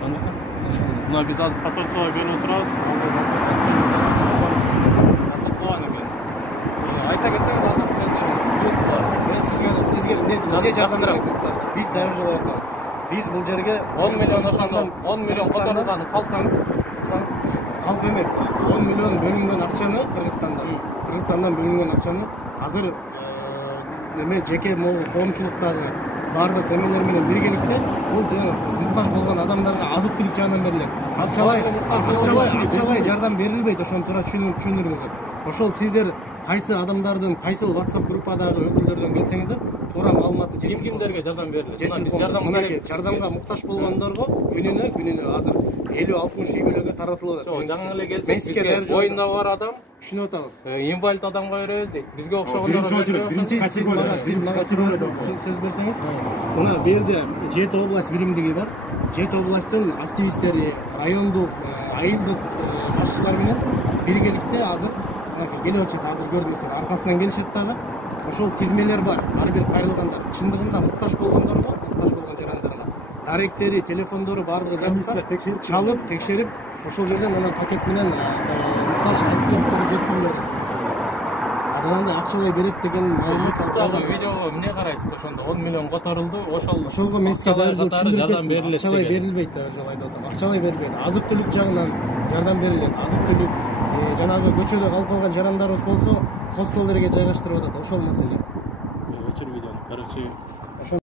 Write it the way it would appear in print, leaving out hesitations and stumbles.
Мына биз азыр посольствого көрүп отурабыз. Айта кетсеңиз азыр сизге эмне жардам берет? Биз дайыр жол айтабыз. Биз бул жерге 10 миллион ошондон 10 миллион которган калсаңыз, калп эмес. 10 миллион бөлүнгөн акчаны Кыргызстандан бөлүнгөн акчаны азыр эме жеке коомчулуктагы бардык эмелер менен биргеликте бул жана муктаж болгон адамдарга азык түлүк жардам берилет. Акчалай жардам берилбейт, ошону туура түшүндүрүңүздөр. Ошол сиздер кайсы адамдардын, кайсы WhatsApp группадагы өкүлдөрдөн келсеңиздер, туура маалыматты жеткирип кимдерге жардам берилет? Биз жардамга муктаж болгондорго күнүнө азыр 50-60 үй бүлөгө таратылып атат. Жаңы эле келсек, бизге боюнда бар адам, түшүнүп атабыз. Инвалид адамга беребиз дейт. Бизге окшогондорго Сиз мага сөз берсеңиз, мына бу жерде Жети область биримдиги бар. Жети областтын активисттери, райондук, айылдык башчылар менен биргеликте азыр келип атышат. Азыр көрдүңүздөр, аркасынан келишет дагы. Ошол тизмелер бар. Ар бир кайрылгандар. Чындыгында муктаж болгондорго, муктаж болгон жарандарга даректери, телефондору баардыгы жазылса, чалып, текшерип, ошол жерден анан пакет менен муктаж азык-түлүктөргө жеткириlir. Азырында акчалай берет деген маалымат алып. Видеого эмне карайсыз? Ошондо 10 миллион которулду. Ошолго мен сизге жардам берилет. Акчалай берилбейт деп айтып атам. Акчалай берилбейт. Азык-түлүк жагынан жардам берилет. Азык-түлүк жанагы көчөдө калып калган жарандарыбыз болсо, хостелдерге жайгаштырып атат. Ошол маселе. Өчүр видеону, короче.